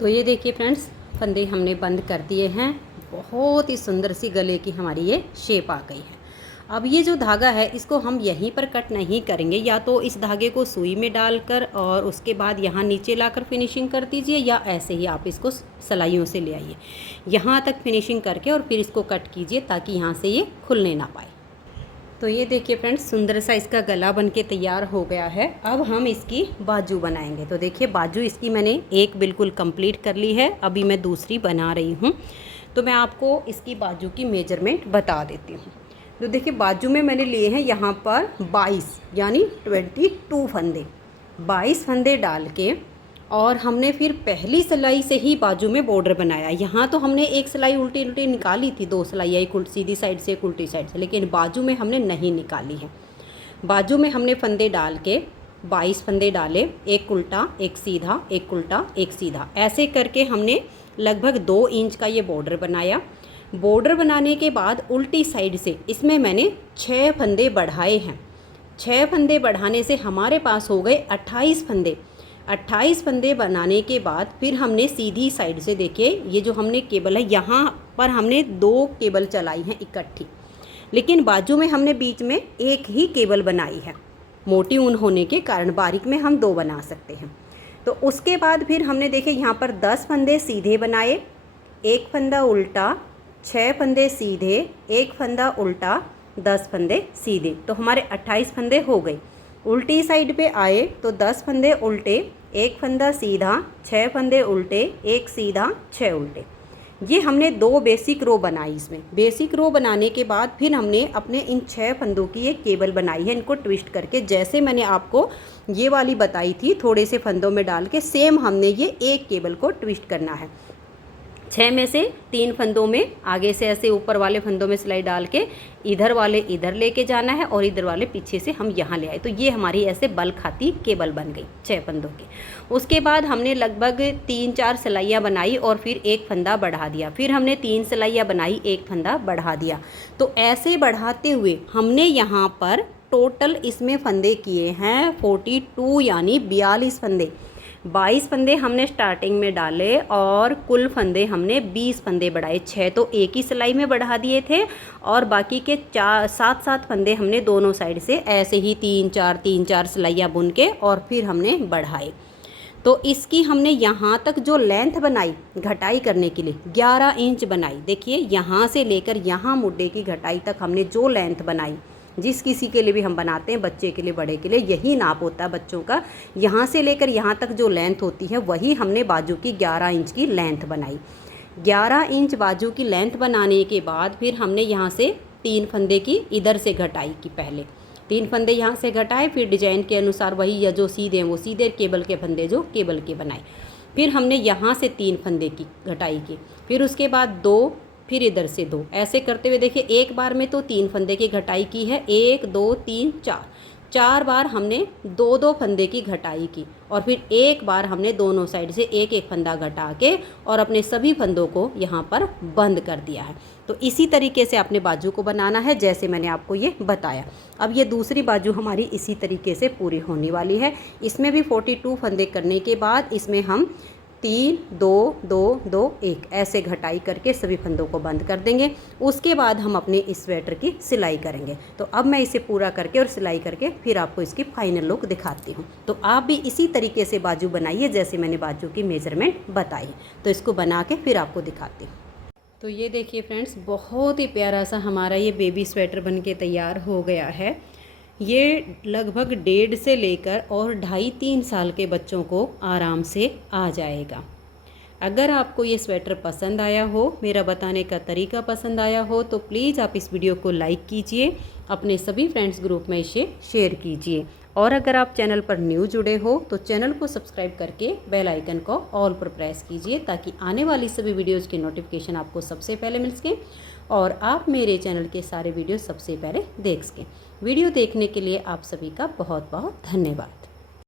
तो ये देखिए फ्रेंड्स फंदे हमने बंद कर दिए हैं। बहुत ही सुंदर सी गले की हमारी ये शेप आ गई है। अब ये जो धागा है इसको हम यहीं पर कट नहीं करेंगे, या तो इस धागे को सुई में डालकर और उसके बाद यहाँ नीचे लाकर फिनिशिंग कर दीजिए, या ऐसे ही आप इसको सिलाइयों से ले आइए यहाँ तक फिनिशिंग करके और फिर इसको कट कीजिए ताकि यहाँ से ये खुलने ना पाए। तो ये देखिए फ्रेंड्स, सुंदर सा इसका गला बनके तैयार हो गया है। अब हम इसकी बाजू बनाएंगे। तो देखिए बाजू इसकी मैंने एक बिल्कुल कंप्लीट कर ली है, अभी मैं दूसरी बना रही हूँ। तो मैं आपको इसकी बाजू की मेजरमेंट बता देती हूँ। तो देखिए बाजू में मैंने लिए हैं यहाँ पर 22 यानी 22 फंदे, 22 फंदे डाल के, और हमने फिर पहली सिलाई से ही बाजू में बॉर्डर बनाया। यहाँ तो हमने एक सिलाई उल्टी उल्टी निकाली थी, 2 सिलाई, एक सीधी साइड से एक उल्टी साइड से, लेकिन बाजू में हमने नहीं निकाली है। बाजू में हमने फंदे डाल के 22 फंदे डाले, एक उल्टा एक सीधा, एक उल्टा एक सीधा, ऐसे करके हमने लगभग 2 इंच का ये बॉर्डर बनाया। बॉर्डर बनाने के बाद उल्टी साइड से इसमें मैंने 6 फंदे बढ़ाए हैं। 6 फंदे बढ़ाने से हमारे पास हो गए 28 फंदे। 28 फंदे बनाने के बाद फिर हमने सीधी साइड से, देखिए ये जो हमने केबल है यहाँ पर हमने 2 केबल चलाई हैं इकट्ठी, लेकिन बाजू में हमने बीच में एक ही केबल बनाई है। मोटी ऊन होने के कारण बारीक में हम 2 बना सकते हैं। तो उसके बाद फिर हमने देखिए यहाँ पर 10 फंदे सीधे बनाए, एक फंदा उल्टा, 6 फंदे सीधे, एक फंदा उल्टा, 10 फंदे सीधे, तो हमारे 28 फंदे हो गए। उल्टी साइड पे आए तो 10 फंदे उल्टे, एक फंदा सीधा, 6 फंदे उल्टे, एक सीधा, 6 उल्टे। ये हमने 2 बेसिक रो बनाई। इसमें बेसिक रो बनाने के बाद फिर हमने अपने इन 6 फंदों की एक केबल बनाई है, इनको ट्विस्ट करके, जैसे मैंने आपको ये वाली बताई थी, थोड़े से फंदों में डाल के सेम हमने ये एक केबल को ट्विस्ट करना है। 6 में से 3 फंदों में आगे से ऐसे ऊपर वाले फंदों में सिलाई डाल के इधर वाले इधर लेके जाना है और इधर वाले पीछे से हम यहाँ ले आए। तो ये हमारी ऐसे बल खाती केबल बन गई 6 फंदों की। उसके बाद हमने लगभग 3-4 सिलाइयाँ बनाई और फिर एक फंदा बढ़ा दिया, फिर हमने 3 सिलाइयाँ बनाई, एक फंदा बढ़ा दिया। तो ऐसे बढ़ाते हुए हमने यहाँ पर टोटल इसमें फंदे किए हैं 42 यानी 42 फंदे। 22 फंदे हमने स्टार्टिंग में डाले और कुल फंदे हमने 20 फंदे बढ़ाए। 6 तो एक ही सिलाई में बढ़ा दिए थे और बाकी के 7 फंदे हमने दोनों साइड से ऐसे ही 3-4 सिलाइयाँ बुन के और फिर हमने बढ़ाए। तो इसकी हमने यहाँ तक जो लेंथ बनाई घटाई करने के लिए 11 इंच बनाई। देखिए यहाँ से लेकर यहाँ मुड्डे की घटाई तक हमने जो लेंथ बनाई, जिस किसी के लिए भी हम बनाते हैं, बच्चे के लिए बड़े के लिए यही नाप होता है बच्चों का। यहाँ से लेकर यहाँ तक जो लेंथ होती है वही हमने बाजू की 11 इंच की लेंथ बनाई। 11 इंच बाजू की लेंथ बनाने के बाद फिर हमने यहाँ से 3 फंदे की इधर से घटाई की। पहले 3 फंदे यहाँ से घटाए, फिर डिजाइन के अनुसार वही, या जो सीधे हैं वो सीधे, केबल के फंदे जो केबल के बनाए। फिर हमने यहाँ से 3 फंदे की घटाई की, फिर उसके बाद 2, फिर इधर से 2, ऐसे करते हुए देखिए एक बार में तो 3 फंदे की घटाई की है। 1 2 3 4 बार हमने 2 फंदे की घटाई की और फिर एक बार हमने दोनों साइड से एक एक फंदा घटा के और अपने सभी फंदों को यहाँ पर बंद कर दिया है। तो इसी तरीके से अपने बाजू को बनाना है जैसे मैंने आपको ये बताया। अब ये दूसरी बाजू हमारी इसी तरीके से पूरी होने वाली है। इसमें भी 42 फंदे करने के बाद इसमें हम 3 2 2 2 1 ऐसे घटाई करके सभी फंदों को बंद कर देंगे। उसके बाद हम अपने इस स्वेटर की सिलाई करेंगे। तो अब मैं इसे पूरा करके और सिलाई करके फिर आपको इसकी फाइनल लुक दिखाती हूँ। तो आप भी इसी तरीके से बाजू बनाइए जैसे मैंने बाजू की मेजरमेंट बताई। तो इसको बना के फिर आपको दिखाती हूँ। तो ये देखिए फ्रेंड्स, बहुत ही प्यारा सा हमारा ये बेबी स्वेटर बन के तैयार हो गया है। ये लगभग 1.5 से लेकर और 2.5-3 साल के बच्चों को आराम से आ जाएगा। अगर आपको ये स्वेटर पसंद आया हो, मेरा बताने का तरीका पसंद आया हो, तो प्लीज़ आप इस वीडियो को लाइक कीजिए, अपने सभी फ्रेंड्स ग्रुप में इसे शेयर कीजिए। और अगर आप चैनल पर न्यू जुड़े हो तो चैनल को सब्सक्राइब करके बेल आइकन को ऑल पर प्रेस कीजिए ताकि आने वाली सभी वीडियोज़ की नोटिफिकेशन आपको सबसे पहले मिल सके और आप मेरे चैनल के सारे वीडियो सबसे पहले देख सकें। वीडियो देखने के लिए आप सभी का बहुत बहुत धन्यवाद।